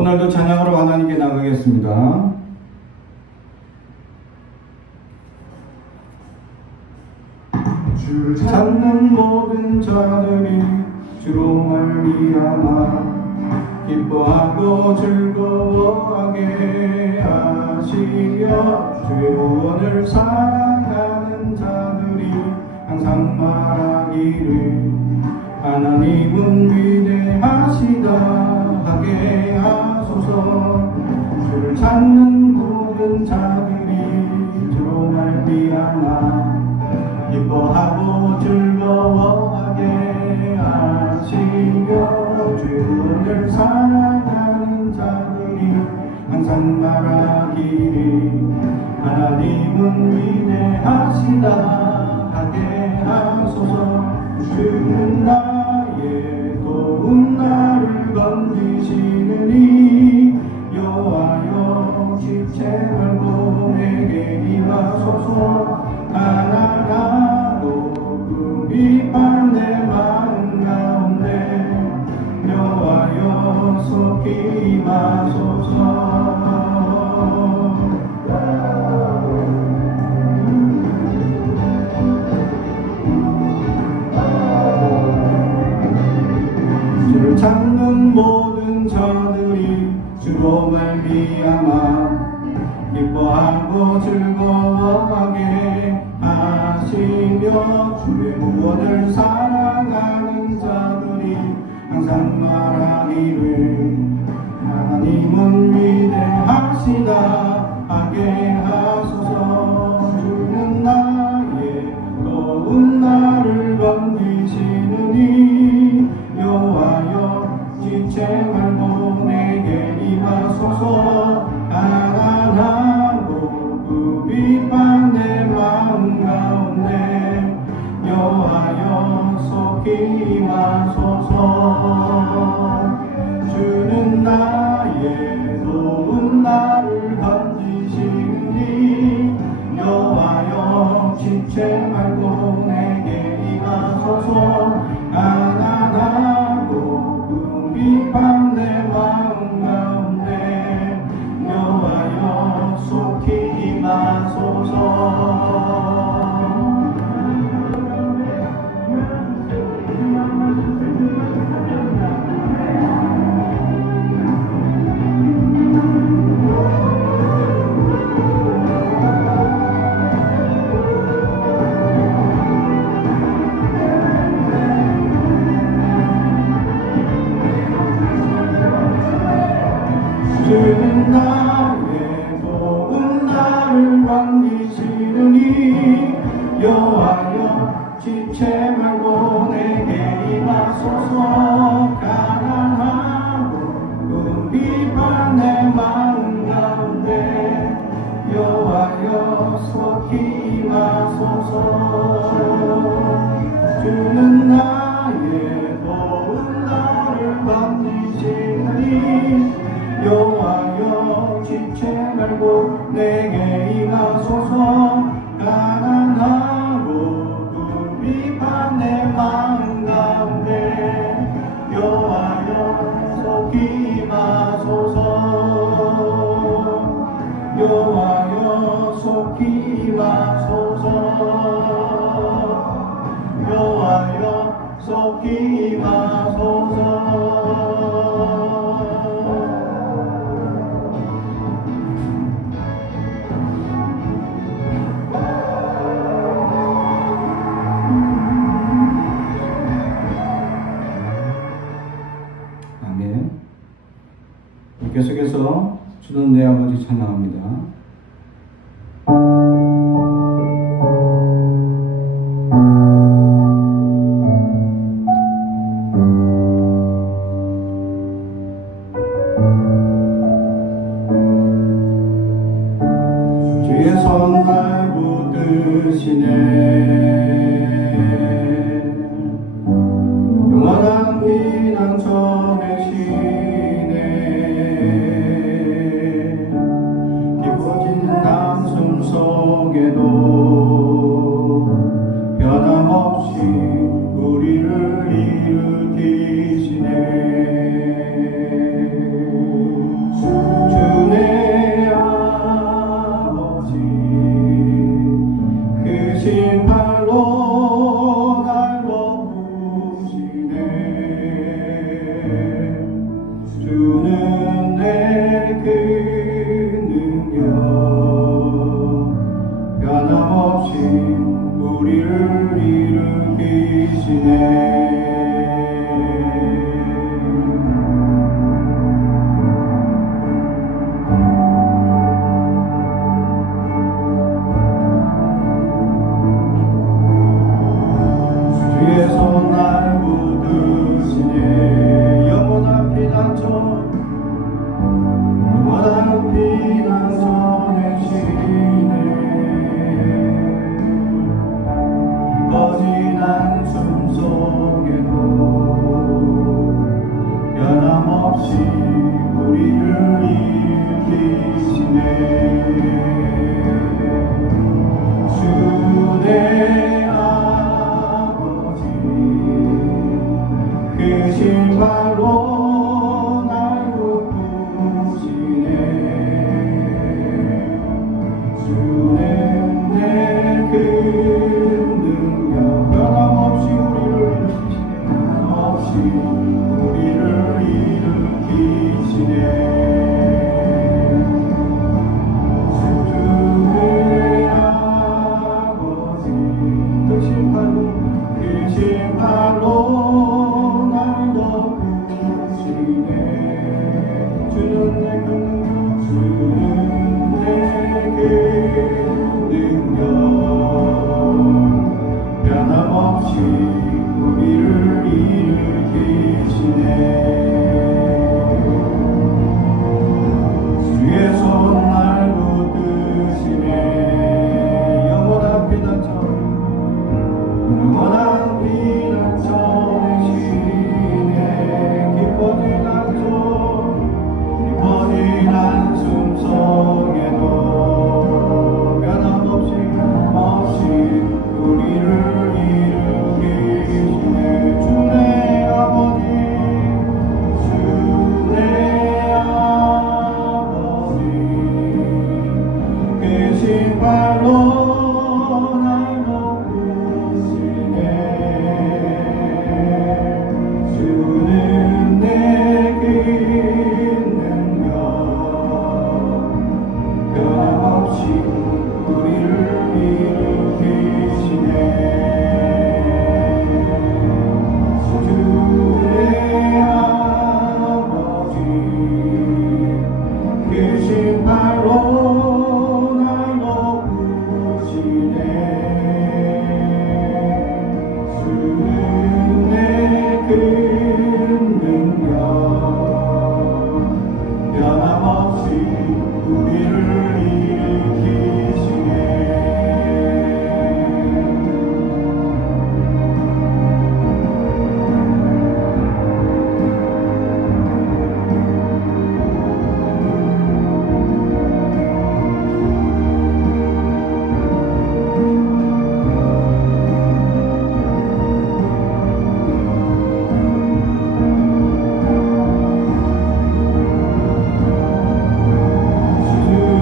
오늘도 찬양으로 하나님께 나가겠습니다. 주를 찾는 모든 자들이 주로 말미암아 기뻐하고 즐거워하게 하시며 주의 구원을 사랑하는 자들이 항상 말하기를 하나님은 위대하시다 하게 하소서. 주를 찾는 모든 자들이 주로 말미암아 기뻐하고 즐거워하게 하시며 주의 구원을 사랑하는 자들이 항상 말하기를 하나님은 위대하시다 하게 하소서. 주는 나의 도움 나를 건지시느니 여호와여 지체 말고 내게 임하소서. 가난하고 궁핍한 내 마음 가운데 여호와여 속히 임하소서. 주를 찾는 모든 자들이 주로 말미암아 기뻐하고 즐거워하게 하시며 주의 구원을 사랑하는 자들이 항상 말하기를 하나님은 위대하시다 하게 하소서. 주는 나의 도움 나를 건지시느니 여호와여 지체 말고 내게 임하소서. 가난하고 궁핍한 내 마음 가운데 여호와여 속히 임하소서. 주는 나의 도움 나를 건지시니 여호와여 지체 말고 내게 임하소서. 가난하고 궁핍한 내 마음 가운데 여호와여 속히 임하소서. 주는 나의 도움 나를 건지시느니 여호와여 지체 말고 내게 임하소서. 가난하고 궁핍한 내 마음 가운데 여호와여 속히 임하소서. 주는 나의 도움 나를 건지시느니 여호와여 지체 말고 내게 임하소서. 가난하고 궁핍한 내 마음 가운데 여호와여 속히 임하소서. 여호와여 속히 임하소서. 여호와여 속히 임하소서. 계속해서 주는 내 아버지 찬양합니다. 주의 손 날 붙드시네 영원한 피난 전해시네 기쁨 주의 손 날 붙드시네. 영원한 피난처 영원한 피난처 되시네. 꺼진 한숨 속에도 변함없이 우리를 일으키시네. 주 내 아버지 그 신발로 날 묶으시네. 주는 내 그 능력 변함없이 우리를 일으키시네. 변함없이 우리를 일으키시네. 그 신발로 날 덮으시네. 주는 내 그 능력 변함없이 우리를 일으키시네. 주의 손 날 붙드시네. 영원한 피난처 영원한 피난처 되시네. 기뻐진 한숨 속에도 변함없이 우리를 일으키시네. 주 내 아버지 주 내 아버지 그 신발로 날 덮으시네. 주는 내 그 능력 변함없이 우리를 일으키시네. 주 내 아버지 그 신발로 날 덮으시네. 주는 내 그 능력 변함없이 우리를 일으키시네.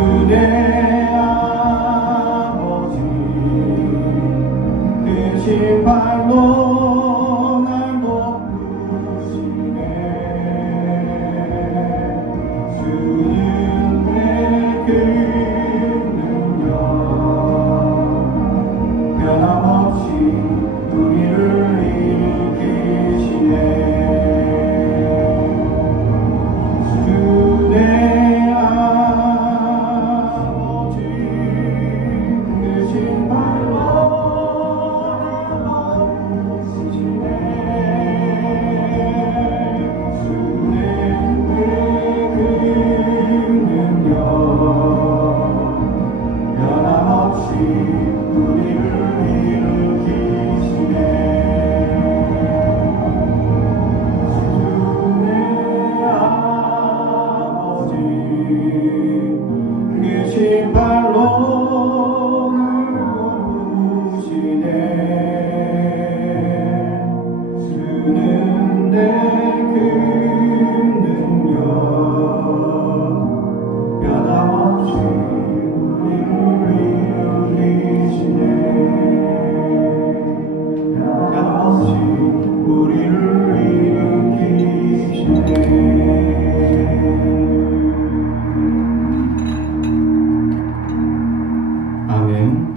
주 내 아버지 그 신발로 날 덮으시네. 주는 내 그 능력 변함없이 우리를 일으키시네. 주 내 아버지 그 신발로 날 덮으시네. 주는 내 그 능력 변함없이 우리를 일으키시네. 주 내 아버지 그 신발로 날 덮으시네. 주는 내 그 능력 변함없이 우리를 일으키시네. 변함없이 우리를 일으키시네. 아멘.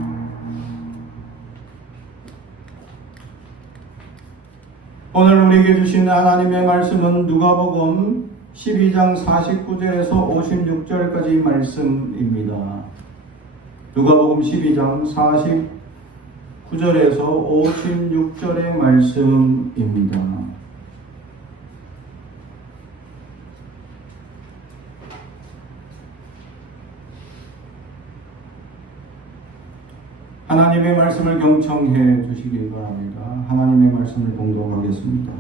오늘 우리에게 주신 하나님의 말씀은 누가복음 12장 49절에서 56절까지 말씀입니다. 누가복음 12장 49절에서 56절의 말씀입니다. 하나님의 말씀을 경청해 주시기 바랍니다. 하나님의 말씀을 봉독하겠습니다.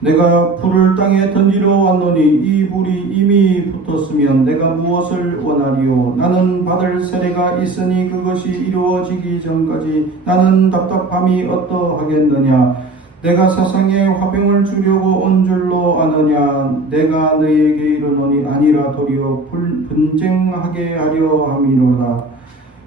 내가 불을 땅에 던지러 왔노니 이 불이 이미 붙었으면 내가 무엇을 원하리요? 나는 받을 세례가 있으니 그것이 이루어지기 전까지 나는 답답함이 어떠하겠느냐? 내가 세상에 화병을 주려고 온 줄로 아느냐? 내가 너희에게 이르노니 아니라 도리어 분쟁하게 하려 함이로다.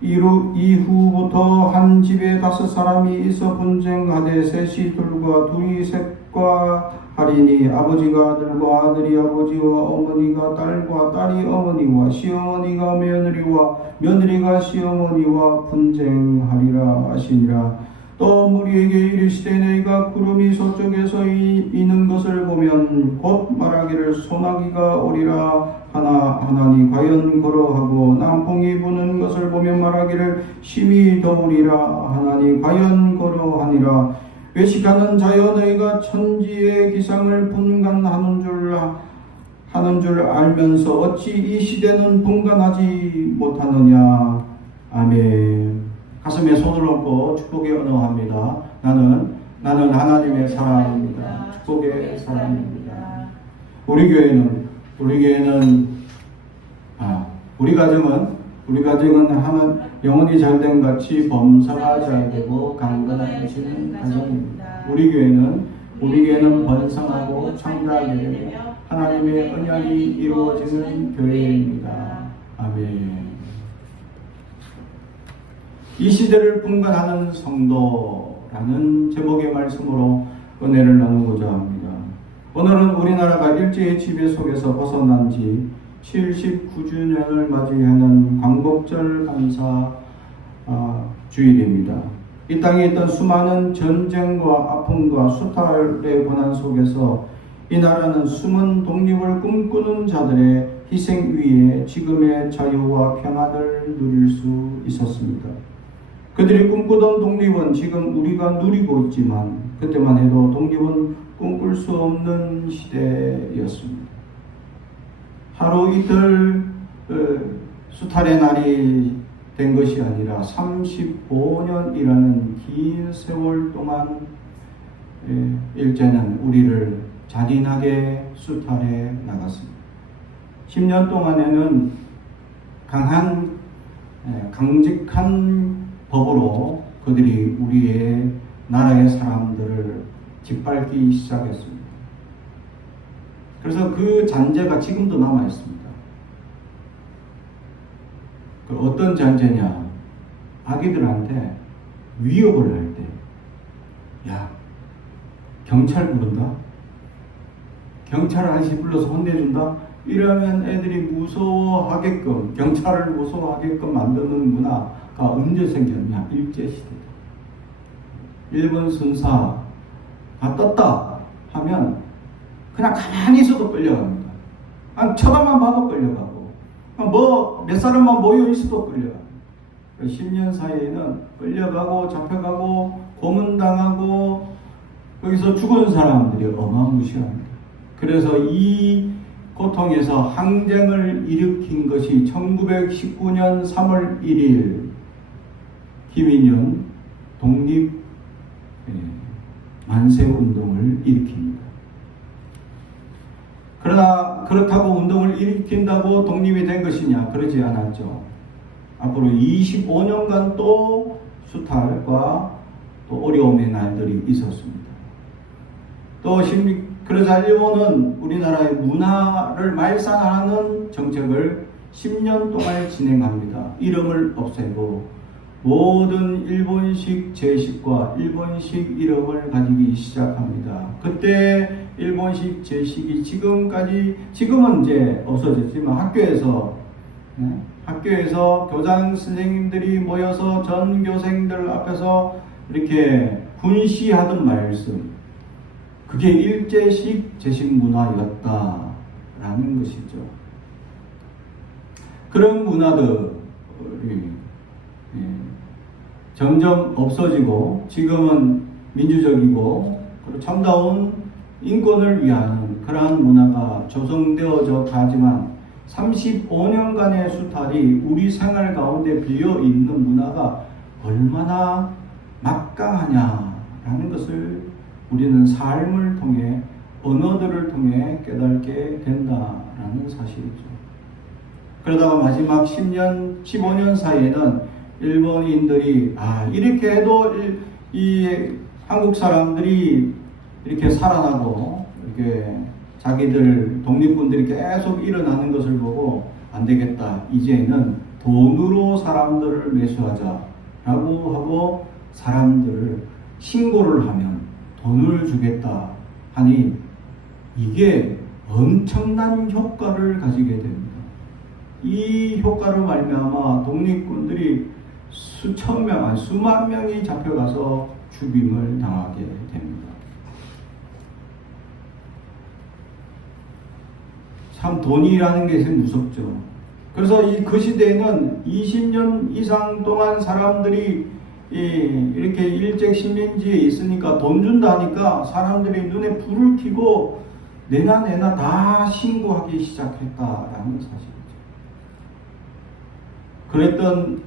이후부터 한 집에 5사람이 있어 분쟁하되 셋이 둘과 둘이 셋과 하리니 아버지가 아들과 아들이 아버지와 어머니가 딸과 딸이 어머니와 시어머니가 며느리와 며느리가 시어머니와 분쟁하리라 하시니라. 또 무리에게 이르시되 너희가 구름이 서쪽에서 이는 것을 보면 곧 말하기를 소나기가 오리라 하나니 과연 그러하고 남풍이 부는 것을 보면 말하기를 심히 더우리라 하나니 과연 그러하니라. 외식하는 자여 너희가 천지의 기상을 분간하는 줄 알면서 어찌 이 시대는 분간하지 못하느냐. 아멘. 가슴에 손을 얹고 축복의 언어합니다. 나는 하나님의 사람입니다. 축복의 사람입니다. 우리 가정은 하나 영혼이 잘된 같이 범사가 잘 되고 강건하시는 가정입니다. 우리 교회는 번성하고 창대하게 되며 하나님의 언약이 이루어지는 교회입니다. 아멘. 이 시대를 분간하는 성도라는 제목의 말씀으로 은혜를 나누고자 합니다. 오늘은 우리나라가 일제의 지배 속에서 벗어난 지 79주년을 맞이하는 광복절 감사 주일입니다. 이 땅에 있던 수많은 전쟁과 아픔과 수탈의 고난 속에서 이 나라는 숨은 독립을 꿈꾸는 자들의 희생 위에 지금의 자유와 평안을 누릴 수 있었습니다. 그들이 꿈꾸던 독립은 지금 우리가 누리고 있지만 그때만 해도 독립은 꿈꿀 수 없는 시대였습니다. 하루 이틀 수탈의 날이 된 것이 아니라 35년이라는 긴 세월 동안 일제는 우리를 잔인하게 수탈해 나갔습니다. 10년 동안에는 강직한 법으로 그들이 우리의 나라의 사람들을 짓밟기 시작했습니다. 그래서 그 잔재가 지금도 남아 있습니다. 그 어떤 잔재냐? 아기들한테 위협을 할 때, 야, 경찰 부른다? 경찰 아저씨 불러서 혼내준다? 이러면 애들이 무서워하게끔, 경찰을 무서워하게끔 만드는 문화가 언제 생겼냐? 일제시대다. 일본 순사가 떴다 하면 그냥 가만히 있어도 끌려갑니다. 쳐다만 봐도 끌려가고, 몇 사람만 모여 있어도 끌려갑니다. 10년 사이에는 끌려가고 잡혀가고 고문당하고 거기서 죽은 사람들이 어마무시합니다. 그래서 이 고통에서 항쟁을 일으킨 것이 1919년 3월 1일 김인현 독립 만세운동을 일으킵니다. 그러나 그렇다고 운동을 일으킨다고 독립이 된 것이냐? 그러지 않았죠. 앞으로 25년간 또 수탈과 또 어려움의 날들이 있었습니다. 또 그러자 일본은 우리나라의 문화를 말살하는 정책을 10년 동안 진행합니다. 이름을 없애고 모든 일본식 제식과 일본식 이름을 가지기 시작합니다. 그때 일본식 제식이 지금은 이제 없어졌지만 학교에서 교장 선생님들이 모여서 전교생들 앞에서 이렇게 군시하던 말씀, 그게 일제식 제식 문화였다라는 것이죠. 그런 문화들이 점점 없어지고 지금은 민주적이고 그리고 참다운 인권을 위한 그러한 문화가 조성되어져 가지만 35년간의 수탈이 우리 생활 가운데 비어 있는 문화가 얼마나 막강하냐라는 것을 우리는 삶을 통해 언어들을 통해 깨닫게 된다라는 사실이죠. 그러다가 마지막 10년, 15년 사이에는 일본인들이 이렇게 해도 이 한국 사람들이 이렇게 살아나고 이렇게 자기들 독립군들이 계속 일어나는 것을 보고 안 되겠다. 이제는 돈으로 사람들을 매수하자라고 하고 사람들을 신고를 하면 돈을 주겠다 하니 이게 엄청난 효과를 가지게 됩니다. 이 효과로 말미암아 독립군들이 수천 명, 수만 명이 잡혀가서 죽임을 당하게 됩니다. 참 돈이라는 게 무섭죠. 그래서 그 시대에는 20년 이상 동안 사람들이 이렇게 일제 식민지에 있으니까 돈 준다니까 사람들이 눈에 불을 켜고 내나 다 신고하기 시작했다라는 사실이죠. 그랬던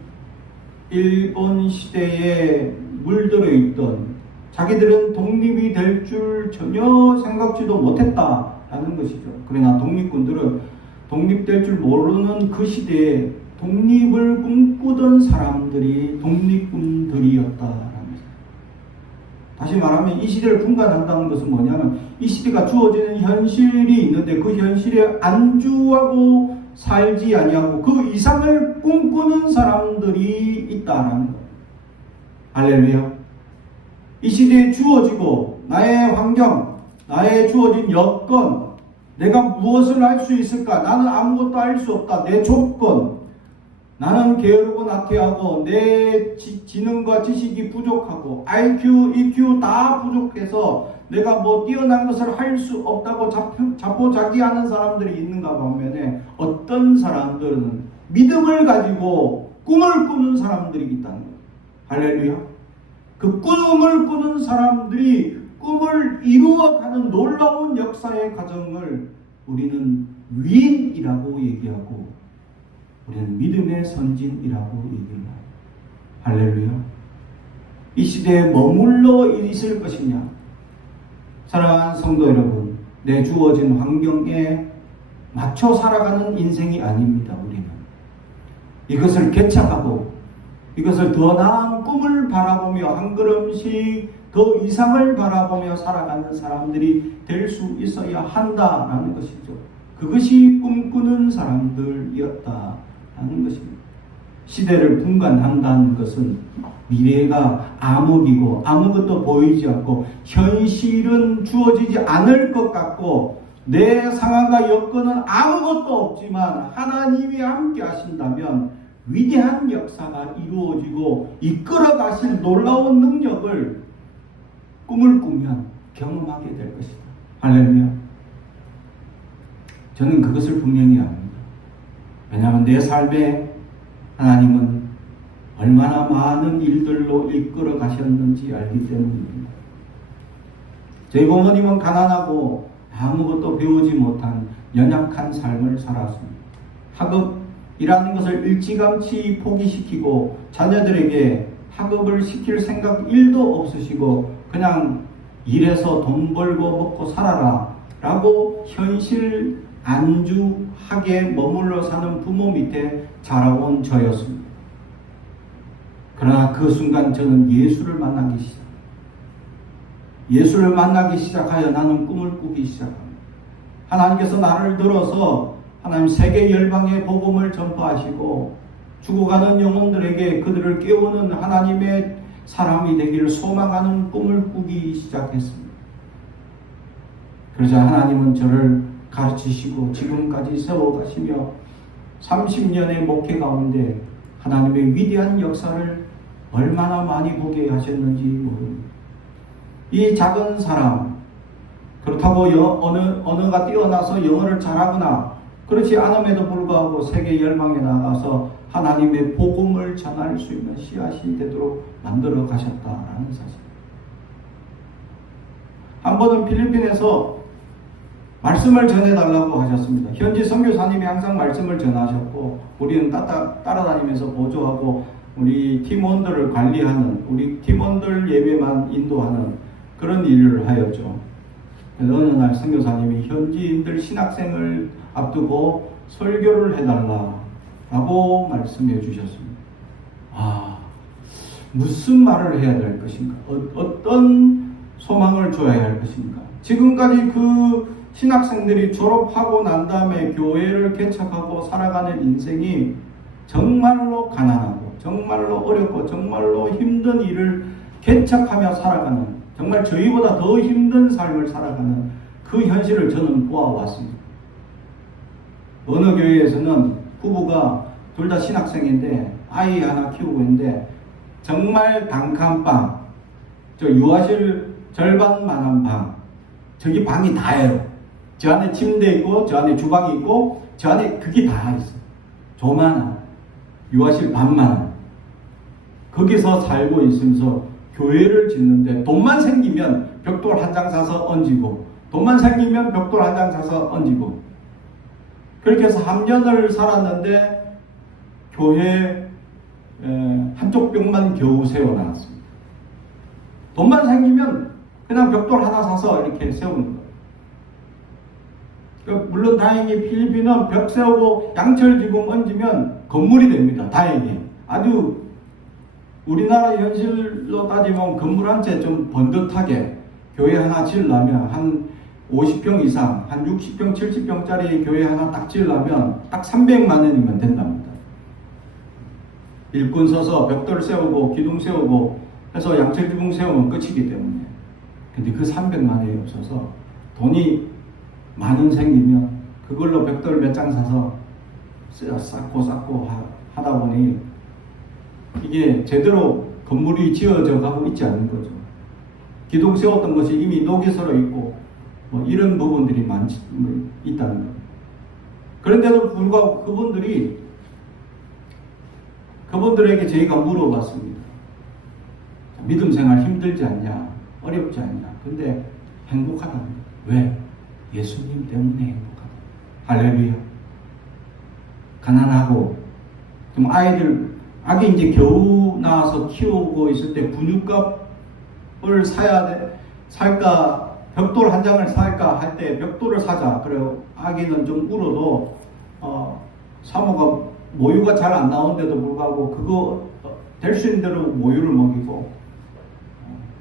일본 시대에 물들어 있던 자기들은 독립이 될 줄 전혀 생각지도 못했다라는 것이죠. 그러나 독립군들은 독립될 줄 모르는 그 시대에 독립을 꿈꾸던 사람들이 독립군들이었다라는 거죠. 다시 말하면 이 시대를 분간한다는 것은 뭐냐면 이 시대가 주어지는 현실이 있는데 그 현실에 안주하고 살지 아니하고 그 이상을 꿈꾸는 사람들이 있다라는 거예요. 할렐루야. 이 시대에 주어지고 나의 환경, 나의 주어진 여건, 내가 무엇을 할 수 있을까? 나는 아무것도 할 수 없다. 내 조건, 나는 게으르고 나태하고 내 지능과 지식이 부족하고 IQ, EQ 다 부족해서 내가 뭐 뛰어난 것을 할 수 없다고 자포자기하는 사람들이 있는가 반면에 어떤 사람들은 믿음을 가지고 꿈을 꾸는 사람들이 있다는 거예요. 할렐루야. 그 꿈을 꾸는 사람들이 꿈을 이루어가는 놀라운 역사의 과정을 우리는 위인이라고 얘기하고 우리는 믿음의 선진이라고 얘기해요. 할렐루야. 이 시대에 머물러 있을 것이냐? 사랑하는 성도 여러분, 내 주어진 환경에 맞춰 살아가는 인생이 아닙니다. 우리는 이것을 개척하고 이것을 더 나은 꿈을 바라보며 한 걸음씩 더 이상을 바라보며 살아가는 사람들이 될 수 있어야 한다라는 것이죠. 그것이 꿈꾸는 사람들이었다라는 것입니다. 시대를 분간한다는 것은 미래가 암흑이고 아무것도 보이지 않고 현실은 주어지지 않을 것 같고 내 상황과 여건은 아무것도 없지만 하나님이 함께 하신다면 위대한 역사가 이루어지고 이끌어 가실 놀라운 능력을 꿈을 꾸면 경험하게 될 것이다. 할렐루야. 저는 그것을 분명히 압니다. 왜냐하면 내 삶에 하나님은 얼마나 많은 일들로 이끌어 가셨는지 알기 때문입니다. 저희 부모님은 가난하고 아무것도 배우지 못한 연약한 삶을 살았습니다. 학업이라는 것을 일찌감치 포기시키고 자녀들에게 학업을 시킬 생각 1도 없으시고 그냥 일해서 돈 벌고 먹고 살아라 라고 현실 안주하게 머물러 사는 부모 밑에 자라온 저였습니다. 그러나 그 순간 저는 예수를 만나기 시작하여 나는 꿈을 꾸기 시작합니다. 하나님께서 나를 들어서 하나님 세계 열방의 복음을 전파하시고 죽어가는 영혼들에게 그들을 깨우는 하나님의 사람이 되기를 소망하는 꿈을 꾸기 시작했습니다. 그러자 하나님은 저를 가르치시고 지금까지 세워가시며 30년의 목회 가운데 하나님의 위대한 역사를 얼마나 많이 보게 하셨는지 모릅니다. 이 작은 사람, 그렇다고 언어가 뛰어나서 영어를 잘하거나 그렇지 않음에도 불구하고 세계 열방에 나가서 하나님의 복음을 전할 수 있는 씨앗이 되도록 만들어 가셨다라는 사실. 한 번은 필리핀에서 말씀을 전해달라고 하셨습니다. 현지 선교사님이 항상 말씀을 전하셨고, 우리는 따라다니면서 보조하고 우리 팀원들을 관리하는, 우리 팀원들 예배만 인도하는 그런 일을 하였죠. 어느 날 선교사님이 현지인들 신학생을 앞두고 설교를 해달라라고 말씀해 주셨습니다. 무슨 말을 해야 될 것인가? 어떤 소망을 줘야 할 것인가? 지금까지 그 신학생들이 졸업하고 난 다음에 교회를 개척하고 살아가는 인생이 정말로 가난하고 정말로 어렵고 정말로 힘든 일을 개척하며 살아가는, 정말 저희보다 더 힘든 삶을 살아가는 그 현실을 저는 보아왔습니다. 어느 교회에서는 부부가 둘 다 신학생인데 아이 하나 키우고 있는데 정말 단칸방, 저 유아실 절반만한 방, 저기 방이 다예요. 저 안에 침대 있고 저 안에 주방이 있고 저 안에 그게 다 있어요. 조만한 유아실 반만. 거기서 살고 있으면서 교회를 짓는데 돈만 생기면 벽돌 한 장 사서 얹고, 돈만 생기면 벽돌 한 장 사서 얹고, 그렇게 해서 3년을 살았는데 교회 한쪽 벽만 겨우 세워놨습니다. 돈만 생기면 그냥 벽돌 하나 사서 이렇게 세우는 거예요. 물론 다행히 필리핀은 벽 세우고 양철 지붕 얹으면 건물이 됩니다. 다행히. 아주 우리나라 현실로 따지면 건물 한 채 좀 번듯하게 교회 하나 지으려면 한 50평 이상, 한 60평, 70평짜리 교회 하나 딱 지으려면 딱 300만 원이면 된답니다. 일꾼 서서 벽돌 세우고 기둥 세우고 해서 양철 지붕 세우면 끝이기 때문에. 근데 그 300만 원이 없어서 돈이 만 원 생기면 그걸로 벽돌 몇 장 사서 쌓고 하다 보니 이게 제대로 건물이 지어져 가고 있지 않는 거죠. 기둥 세웠던 것이 이미 녹이 슬어 있고 이런 부분들이 있다는 거예요. 그런데도 불구하고 그분들에게 저희가 물어봤습니다. 믿음 생활 힘들지 않냐? 어렵지 않냐? 근데 행복하다는 거예요. 왜? 예수님 때문에 행복하다. 할렐루야. 가난하고 좀 아기 이제 겨우 나와서 키우고 있을 때 분유값을 살까, 벽돌 한 장을 살까 할 때 벽돌을 사자. 그래요. 아기는 좀 울어도 사모가 모유가 잘 안 나오는데도 불구하고 그거 될 수 있는 대로 모유를 먹이고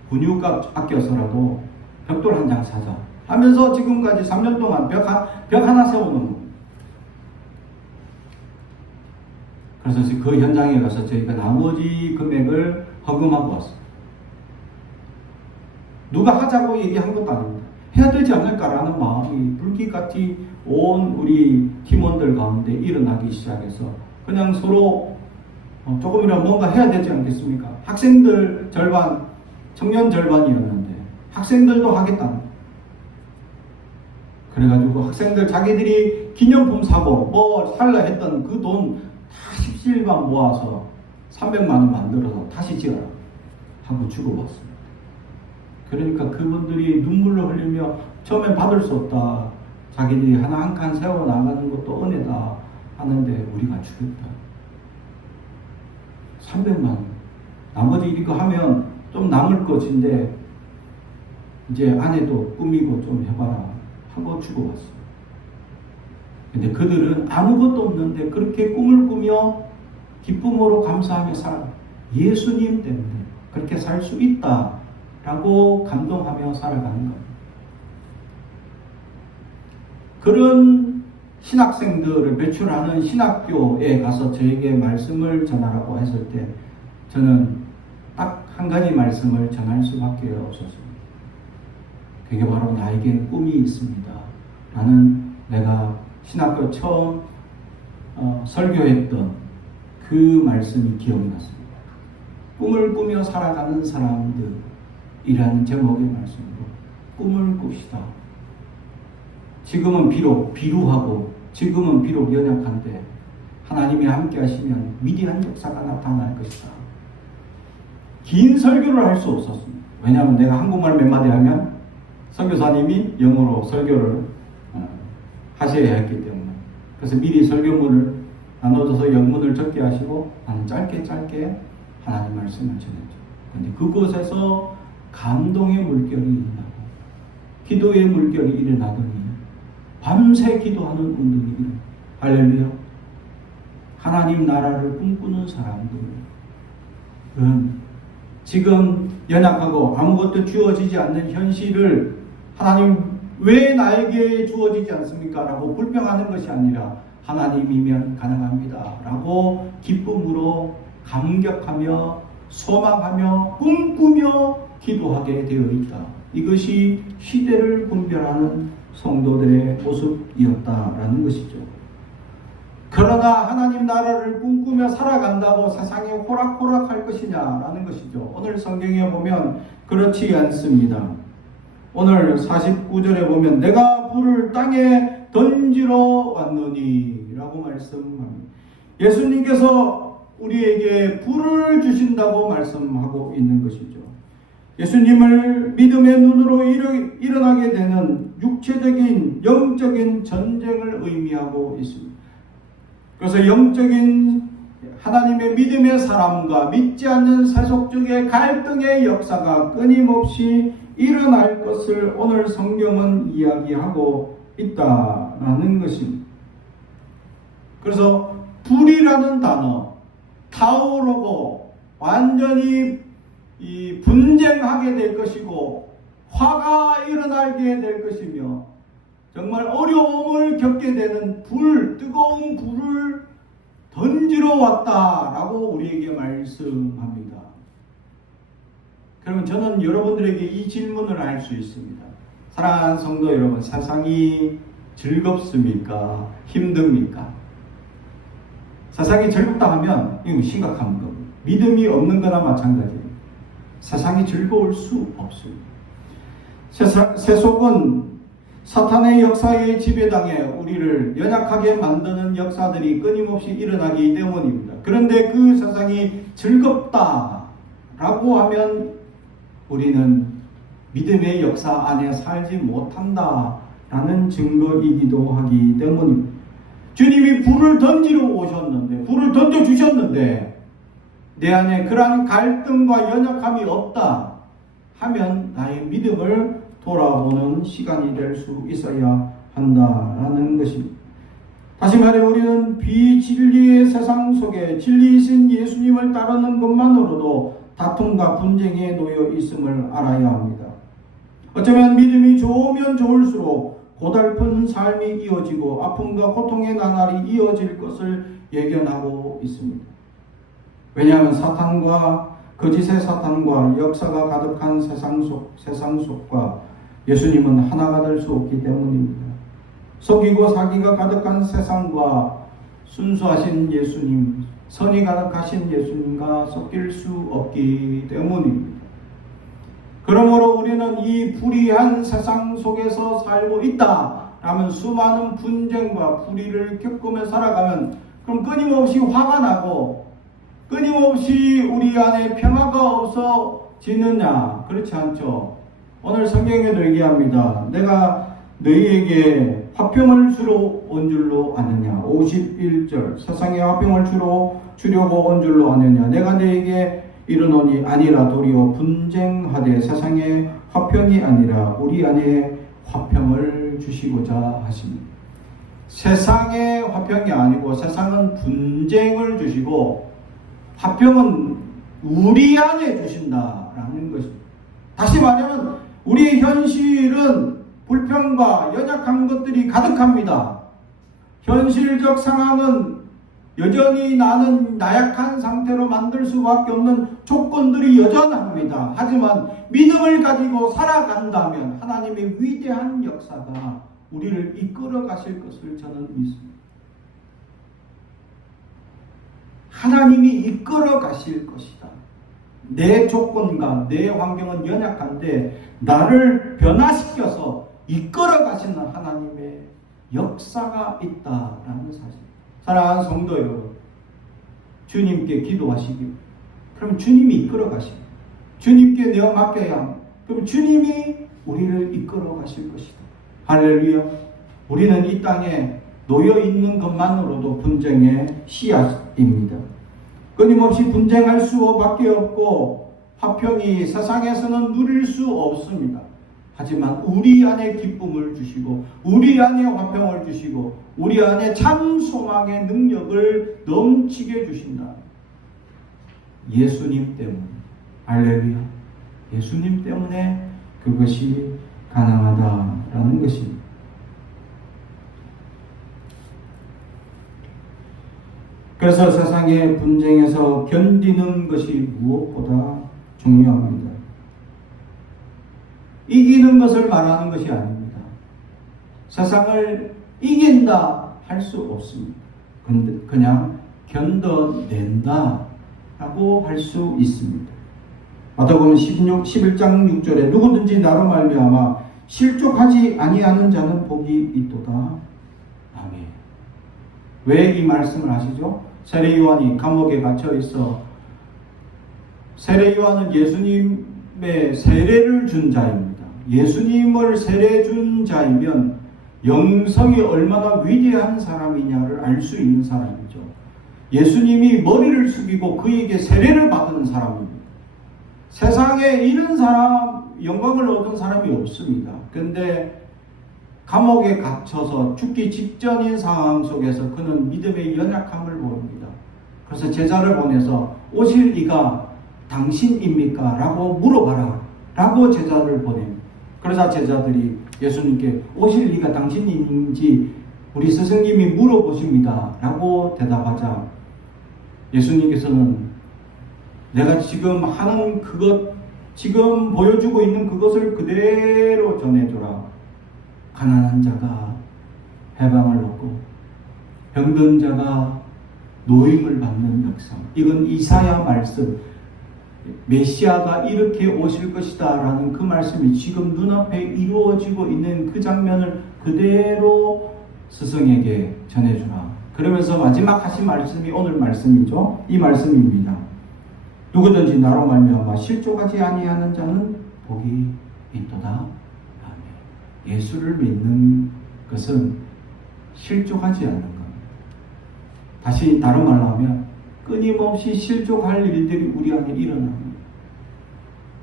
분유값 아껴서라도 벽돌 한 장 사자 하면서 지금까지 3년 동안 벽 하나 세워놓은 겁니다. 그래서 그 현장에 가서 저희가 나머지 금액을 헌금하고 왔어요. 누가 하자고 얘기한 것도 아닙니다. 해야 되지 않을까라는 마음이 불길같이 온 우리 팀원들 가운데 일어나기 시작해서 그냥 서로 조금이라도 뭔가 해야 되지 않겠습니까? 학생들 절반, 청년 절반이었는데 학생들도 하겠다. 그래가지고 학생들 자기들이 기념품 사고 뭐 살라 했던 그 돈 다 십시일반 모아서 300만 원 만들어서 다시 지어라 하고 주고받습니다. 그러니까 그분들이 눈물로 흘리며 처음엔 받을 수 없다. 자기들이 하나 한 칸 세워나가는 것도 은혜다 하는데 우리가 주겠다. 300만 원. 나머지 이거 하면 좀 남을 것인데 이제 아내도 꾸미고 좀 해봐라 하고 주고받습니다. 근데 그들은 아무것도 없는데 그렇게 꿈을 꾸며 기쁨으로 감사하며 살아. 예수님 때문에 그렇게 살 수 있다라고 감동하며 살아가는 겁니다. 그런 신학생들을 배출하는 신학교에 가서 저에게 말씀을 전하라고 했을 때 저는 딱 한 가지 말씀을 전할 수밖에 없었습니다. 그게 바로 나에겐 꿈이 있습니다. 라는 내가 신학교 처음 설교했던 그 말씀이 기억났습니다. 꿈을 꾸며 살아가는 사람들이라는 제목의 말씀으로 꿈을 꿉시다. 지금은 비록 비루하고 지금은 비록 연약한데 하나님이 함께 하시면 위대한 역사가 나타날 것이다. 긴 설교를 할 수 없었습니다. 왜냐하면 내가 한국말 몇 마디 하면 선교사님이 영어로 설교를 하셔야 했기 때문에. 그래서 미리 설교문을 나눠줘서 영문을 적게 하시고 나는 짧게 하나님 말씀을 전했죠. 그런데 그곳에서 감동의 물결이 일어나고 기도의 물결이 일어나더니 밤새 기도하는 운동이 일어나요. 할렐루야. 하나님 나라를 꿈꾸는 사람들은 지금 연약하고 아무것도 주어지지 않는 현실을 하나님 왜 나에게 주어지지 않습니까? 라고 불평하는 것이 아니라 하나님이면 가능합니다 라고 기쁨으로 감격하며 소망하며 꿈꾸며 기도하게 되어 있다. 이것이 시대를 분별하는 성도들의 모습이었다라는 것이죠. 그러나 하나님 나라를 꿈꾸며 살아간다고 세상이 호락호락할 것이냐라는 것이죠. 오늘 성경에 보면 그렇지 않습니다. 오늘 49절에 보면 내가 불을 땅에 던지러 왔노니 라고 말씀합니다. 예수님께서 우리에게 불을 주신다고 말씀하고 있는 것이죠. 예수님을 믿음의 눈으로 일어나게 되는 육체적인 영적인 전쟁을 의미하고 있습니다. 그래서 영적인 하나님의 믿음의 사람과 믿지 않는 세속적의 갈등의 역사가 끊임없이 일어날 것을 오늘 성경은 이야기하고 있다라는 것입니다. 그래서 불이라는 단어, 타오르고 완전히 분쟁하게 될 것이고 화가 일어나게 될 것이며 정말 어려움을 겪게 되는 뜨거운 불을 던지러 왔다라고 우리에게 말씀합니다. 그러면 저는 여러분들에게 이 질문을 할 수 있습니다. 사랑하는 성도 여러분, 세상이 즐겁습니까? 힘듭니까? 세상이 즐겁다 하면 이건 심각한 겁니다. 믿음이 없는 거나 마찬가지입니다. 세상이 즐거울 수 없습니다. 세속은 사탄의 역사에 지배당해 우리를 연약하게 만드는 역사들이 끊임없이 일어나기 때문입니다. 그런데 그 세상이 즐겁다라고 하면 우리는 믿음의 역사 안에 살지 못한다라는 증거이기도 하기 때문입니다. 주님이 불을 던지러 오셨는데, 불을 던져주셨는데 내 안에 그러한 갈등과 연약함이 없다 하면 나의 믿음을 돌아보는 시간이 될 수 있어야 한다라는 것입니다. 다시 말해 우리는 비진리의 세상 속에 진리이신 예수님을 따르는 것만으로도 다툼과 분쟁에 놓여 있음을 알아야 합니다. 어쩌면 믿음이 좋으면 좋을수록 고달픈 삶이 이어지고 아픔과 고통의 나날이 이어질 것을 예견하고 있습니다. 왜냐하면 거짓의 사탄과 역사가 가득한 세상 속과 예수님은 하나가 될 수 없기 때문입니다. 속이고 사기가 가득한 세상과 순수하신 예수님, 선이 가득하신 예수님과 섞일 수 없기 때문입니다. 그러므로 우리는 이 불의한 세상 속에서 살고 있다라면 수많은 분쟁과 불의를 겪으며 살아가면 그럼 끊임없이 화가 나고 끊임없이 우리 안에 평화가 없어지느냐? 그렇지 않죠. 오늘 성경에도 얘기합니다. 내가 너희에게 화평을 주러 온 줄로 아느냐? 51절 세상에 화평을 주려고 온 줄로 아느냐? 내가 너희에게 이르노니 아니라 도리어 분쟁하되 세상에 화평이 아니라 우리 안에 화평을 주시고자 하십니다. 세상에 화평이 아니고 세상은 분쟁을 주시고 화평은 우리 안에 주신다라는 것입니다. 다시 말하면 우리의 현실은 불평과 연약한 것들이 가득합니다. 현실적 상황은 여전히 나는 나약한 상태로 만들 수밖에 없는 조건들이 여전합니다. 하지만 믿음을 가지고 살아간다면 하나님의 위대한 역사가 우리를 이끌어 가실 것을 저는 믿습니다. 하나님이 이끌어 가실 것이다. 내 조건과 내 환경은 연약한데 나를 변화시켜서 이끌어 가시는 하나님의 역사가 있다라는 사실. 사랑하는 성도 여러분, 주님께 기도하시기. 그럼 주님이 이끌어 가시고, 주님께 내어 맡겨야 합니다. 그럼 주님이 우리를 이끌어 가실 것이다. 할렐루야. 우리는 이 땅에 놓여 있는 것만으로도 분쟁의 씨앗입니다. 끊임없이 분쟁할 수밖에 없고 화평이 세상에서는 누릴 수 없습니다. 하지만 우리 안에 기쁨을 주시고 우리 안에 화평을 주시고 우리 안에 참 소망의 능력을 넘치게 주신다. 예수님 때문에. 할렐루야. 예수님 때문에 그것이 가능하다라는 것입니다. 그래서 세상의 분쟁에서 견디는 것이 무엇보다 중요합니다. 이기는 것을 말하는 것이 아닙니다. 세상을 이긴다 할 수 없습니다. 그냥 견뎌낸다 라고 할 수 있습니다. 마태복음 11장 6절에 누구든지 나로 말미암아 실족하지 아니하는 자는 복이 있도다. 아멘. 왜 이 말씀을 하시죠? 세례 요한이 감옥에 갇혀 있어. 세례 요한은 예수님의 세례를 준 자입니다. 예수님을 세례 준 자이면 영성이 얼마나 위대한 사람이냐를 알 수 있는 사람이죠. 예수님이 머리를 숙이고 그에게 세례를 받은 사람입니다. 세상에 이런 사람, 영광을 얻은 사람이 없습니다. 그런데 감옥에 갇혀서 죽기 직전인 상황 속에서 그는 믿음의 연약함을 보입니다. 그래서 제자를 보내서 오실 이가 당신입니까? 라고 물어봐라 라고 제자를 보냅니다. 그러자 제자들이 예수님께 오실 이가 당신인지 우리 스승님이 물어보십니다 라고 대답하자 예수님께서는 내가 지금 하는 그것, 지금 보여주고 있는 그것을 그대로 전해줘라. 가난한 자가 해방을 얻고 병든 자가 노임을 받는 역사. 이건 이사야 말씀, 메시아가 이렇게 오실 것이다 라는 그 말씀이 지금 눈앞에 이루어지고 있는 그 장면을 그대로 스승에게 전해주라. 그러면서 마지막 하신 말씀이 오늘 말씀이죠. 이 말씀입니다. 누구든지 나로 말미암아 실족하지 아니하는 자는 복이 있도다. 아멘. 예수를 믿는 것은 실족하지 않는 겁니다. 다시 다른 말로 하면 끊임없이 실족할 일들이 우리 안에 일어납니다.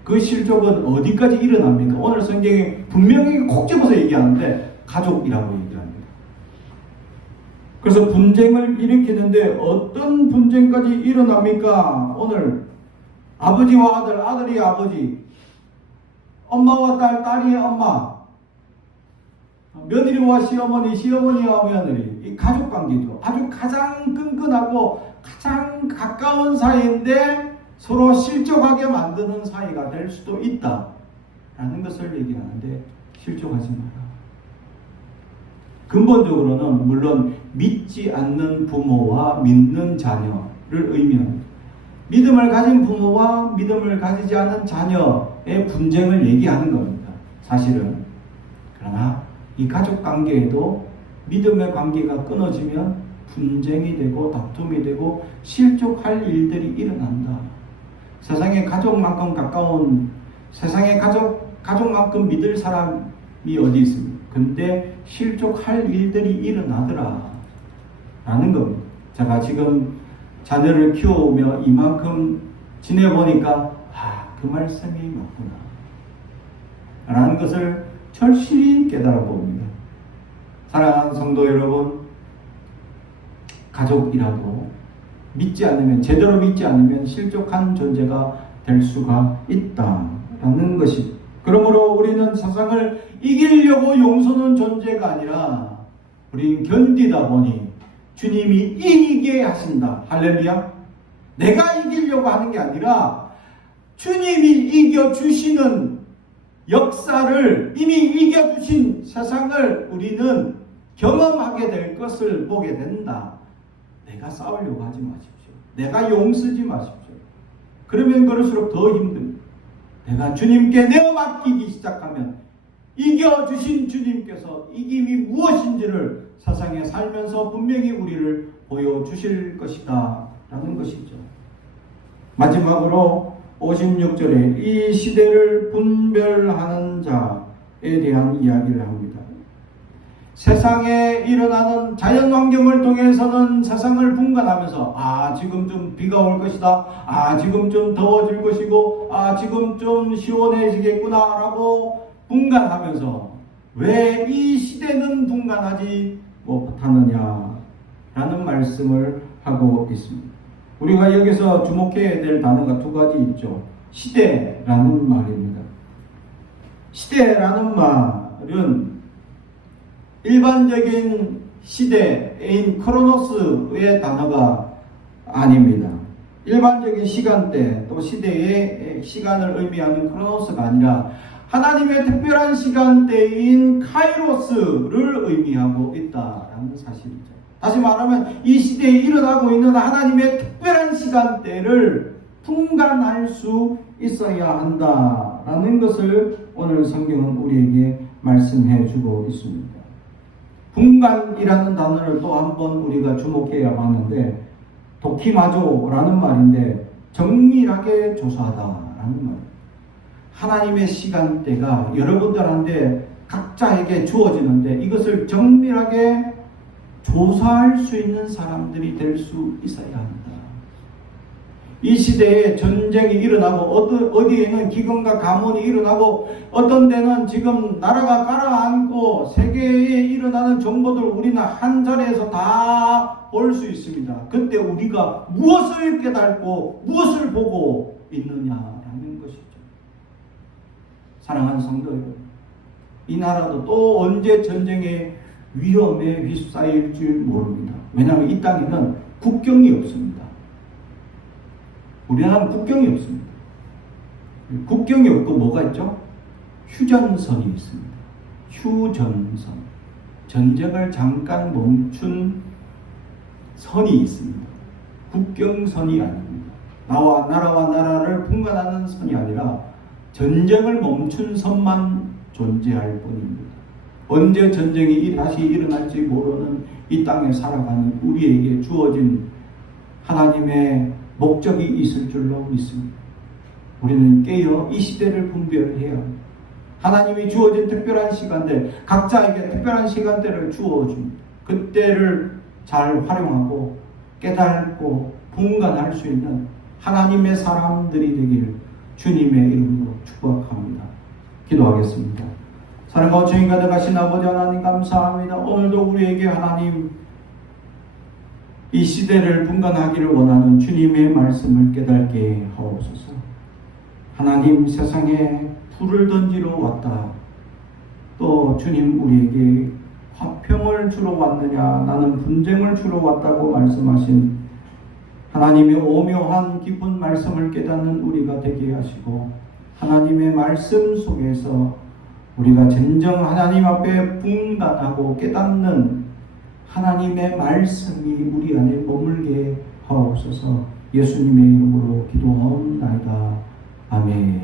그 실족은 어디까지 일어납니까? 오늘 성경에 분명히 콕 집어서 얘기하는데 가족이라고 얘기합니다. 그래서 분쟁을 일으키는데 어떤 분쟁까지 일어납니까? 오늘 아버지와 아들, 아들이 아버지, 엄마와 딸, 딸이 엄마, 며느리와 시어머니, 시어머니와 며느리, 이 가족관계죠. 아주 가장 끈끈하고 가장 가까운 사이인데 서로 실족하게 만드는 사이가 될 수도 있다라는 것을 얘기하는데 실족하지 마라. 근본적으로는 물론 믿지 않는 부모와 믿는 자녀를 의미합니다. 믿음을 가진 부모와 믿음을 가지지 않은 자녀의 분쟁을 얘기하는 겁니다. 사실은. 그러나 이 가족 관계에도 믿음의 관계가 끊어지면 분쟁이 되고 다툼이 되고 실족할 일들이 일어난다. 세상에 가족만큼 가까운, 세상에 가족만큼 믿을 사람이 어디 있습니까? 근데 실족할 일들이 일어나더라 라는 겁니다. 제가 지금 자녀를 키워오며 이만큼 지내보니까 그 말씀이 맞구나 라는 것을 절실히 깨달아 봅니다. 사랑하는 성도 여러분, 가족이라도 믿지 않으면, 제대로 믿지 않으면 실족한 존재가 될 수가 있다라는 것입니다. 그러므로 우리는 세상을 이기려고 용서는 존재가 아니라 우리는 견디다 보니 주님이 이기게 하신다. 할렐루야. 내가 이기려고 하는 게 아니라 주님이 이겨주시는 역사를, 이미 이겨주신 세상을 우리는 경험하게 될 것을 보게 된다. 내가 싸우려고 하지 마십시오. 내가 용서지 마십시오. 그러면 그럴수록 더 힘듭니다. 내가 주님께 내어 맡기기 시작하면 이겨주신 주님께서 이김이 무엇인지를 세상에 살면서 분명히 우리를 보여주실 것이다 라는 것이죠. 마지막으로 56절에 이 시대를 분별하는 자에 대한 이야기를 합니다. 세상에 일어나는 자연환경을 통해서는 세상을 분간하면서 지금 좀 비가 올 것이다, 지금 좀 더워질 것이고, 지금 좀 시원해지겠구나 라고 분간하면서 왜 이 시대는 분간하지 못하느냐 라는 말씀을 하고 있습니다. 우리가 여기서 주목해야 될 단어가 두 가지 있죠. 시대라는 말입니다. 시대라는 말은 일반적인 시대인 크로노스의 단어가 아닙니다. 일반적인 시간대 또 시대의 시간을 의미하는 크로노스가 아니라 하나님의 특별한 시간대인 카이로스를 의미하고 있다라는 사실이죠. 다시 말하면 이 시대에 일어나고 있는 하나님의 특별한 시간대를 분간할 수 있어야 한다라는 것을 오늘 성경은 우리에게 말씀해 주고 있습니다. 분간이라는 단어를 또 한번 우리가 주목해야 하는데, 도키마조라는 말인데 정밀하게 조사하다라는 말입니다. 하나님의 시간대가 여러분들한테 각자에게 주어지는데 이것을 정밀하게 조사할 수 있는 사람들이 될 수 있어야 한다. 이 시대에 전쟁이 일어나고 어디에는 기근과 가뭄이 일어나고 어떤 데는 지금 나라가 가라앉고 세계에 일어나는 정보들 우리는 한 자리에서 다 볼 수 있습니다. 그때 우리가 무엇을 깨닫고 무엇을 보고 있느냐라는 것이죠. 사랑하는 성도 여러분, 이 나라도 또 언제 전쟁의 위험에 휩싸일 줄 모릅니다. 왜냐하면 이 땅에는 국경이 없습니다. 우리나라는 국경이 없습니다. 국경이 없고 뭐가 있죠? 휴전선이 있습니다. 휴전선. 전쟁을 잠깐 멈춘 선이 있습니다. 국경선이 아닙니다. 나라와 나라를 분간하는 선이 아니라 전쟁을 멈춘 선만 존재할 뿐입니다. 언제 전쟁이 다시 일어날지 모르는 이 땅에 살아가는 우리에게 주어진 하나님의 목적이 있을 줄로 믿습니다. 우리는 깨어 이 시대를 분별해야 합니다. 하나님이 주어진 특별한 시간대, 각자에게 특별한 시간대를 주어줍니다. 그때를 잘 활용하고 깨닫고 분간할 수 있는 하나님의 사람들이 되길 주님의 이름으로 축복합니다. 기도하겠습니다. 사랑과 주인과 되가신 아버지 하나님 감사합니다. 오늘도 우리에게 하나님 이 시대를 분간하기를 원하는 주님의 말씀을 깨닫게 하옵소서. 하나님, 세상에 불을 던지러 왔다. 또 주님, 우리에게 화평을 주러 왔느냐, 나는 분쟁을 주러 왔다고 말씀하신 하나님의 오묘한 깊은 말씀을 깨닫는 우리가 되게 하시고, 하나님의 말씀 속에서 우리가 진정 하나님 앞에 분간하고 깨닫는 하나님의 말씀이 우리 안에 머물게 하옵소서. 예수님의 이름으로 기도하옵나이다. 아멘.